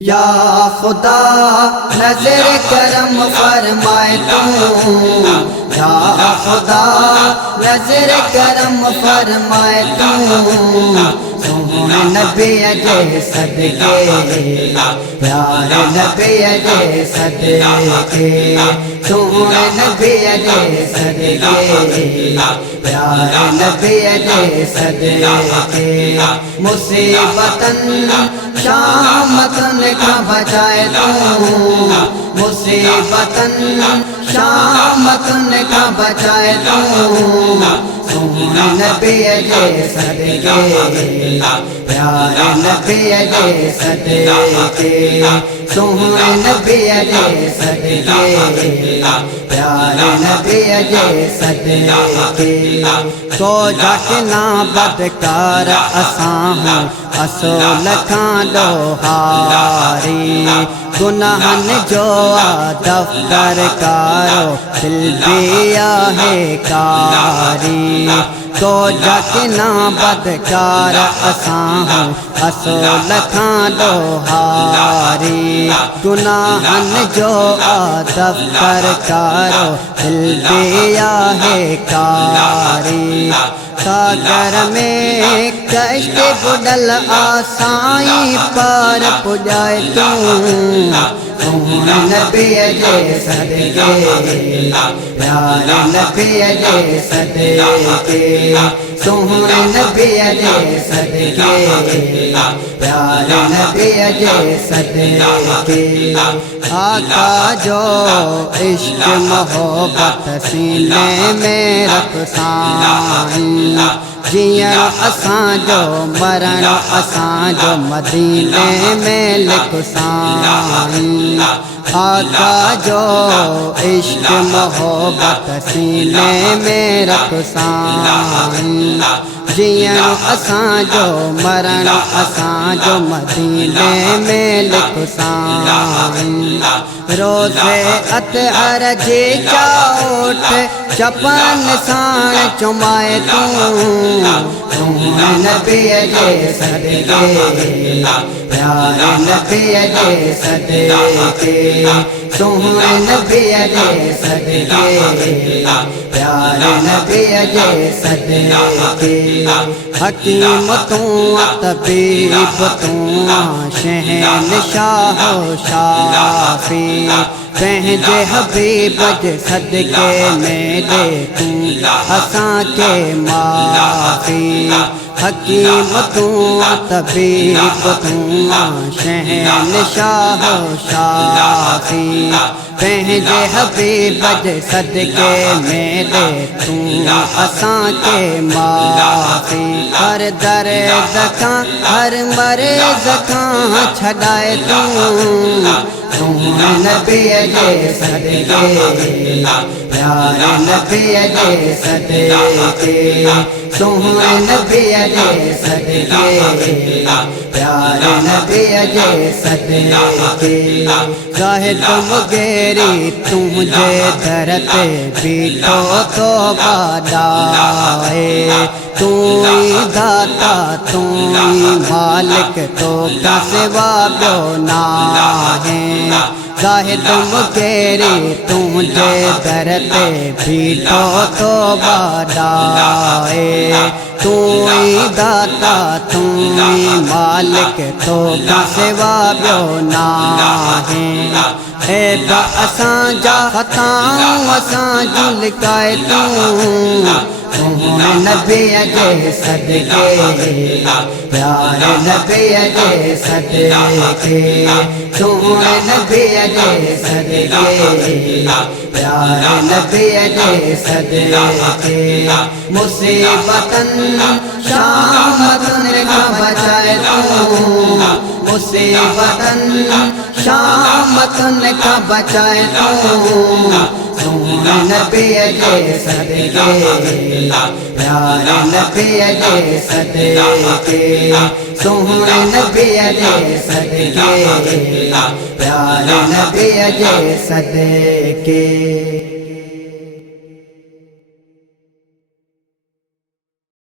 या खुदा नजर करम फरमाए तू, या खुदा नजर करम फरमाए तू। सोहने नबी अजे सदके, प्यारे नबी अजे सदके, सोहने नबी अजे सदके, प्यारे नबी अजे सदके। मुसीबतन शामतन का बचाए तू, मुसीबतन शामतन का बचाए तू। सोहने नबी अजे सदके, प्यारे नबी अजे सदके, सोहने नबी अजे सदके, प्यारे नबी अजे सदके। तो जाके ना बदकार असां हूं असोल खां दोहारी, गुनाहन जो दफ्तर कारो दिल भी आहे कारी। तो जाके ना बदकार असां हूं असोल खां दोहारी, गुनाहन जो दफ्तर कारो दिल भी आहे कारी। सागर में कष्ट बुडल आसाई पार पुजाए तू। सोहने नबी अजे सदके, प्यारे नबी अजे सदके, सोहने नबी अजे सदके, प्यारे नबी अजे सदके। आका जो इश्क मोहब्बत सीने में रखसाई, जियण असांजो मरण असांजो मदीने में लिखसाई। आका जो इश्क मोहब्बत सीने में रखसाई, जियण असांजो मरण असांजो मदीने में लिखसाई। रोज़े अतहर जे चोट चपन साण चुमाए तू। सोहने नबी अजे सदके, प्यारे नबी अजे सदके, सोहने नबी अजे सदके, प्यारे नबी अजे सदके। हकीम तू तबीब तू शहनशाह शाफी, पंहिंजे हबीब जे सदके में दे तू असां के माफ़ी। हकीम तू तबीब तू शहनशाह शाफी, पंहिंजे हबीब जे सदके में दे तू असां के माफ़ी। हर दर्द खां हर मर्ज़ खां छॾाए तू। सोहने नबी अजे सदके, प्यारे नबी अजे सदके, सोहने नबी अजे सदके, प्यारे नबी अजे सदके। ज़ाहिद मुगेरी तुझे दर ते बीठो तो बादाए, तू ही दाता तू ही मालिक तो का सिवा ॿियो नाहे। ज़ाहिद मुगेरी तुझे दर ते बीठो तो बादाए, तू ही दाता तू ही मालिक तो का सिवा ॿियो नाहे। ऐब असांजा ख़ताऊं असांजूं लिकाए तू। सोहने नबी अजे सदके, प्यारे नबी अजे सदके, सोहने नबी अजे सदके, प्यारे नबी अजे सदके। मुसीबतन शामतन का बचाए तू, मुसीबतन शामतन का बचाए तू। सोहने नबी अजे सदके, प्यारे नबी अजे सदके, सोहने नबी अजे सदके, प्यारे नबी अजे सदके।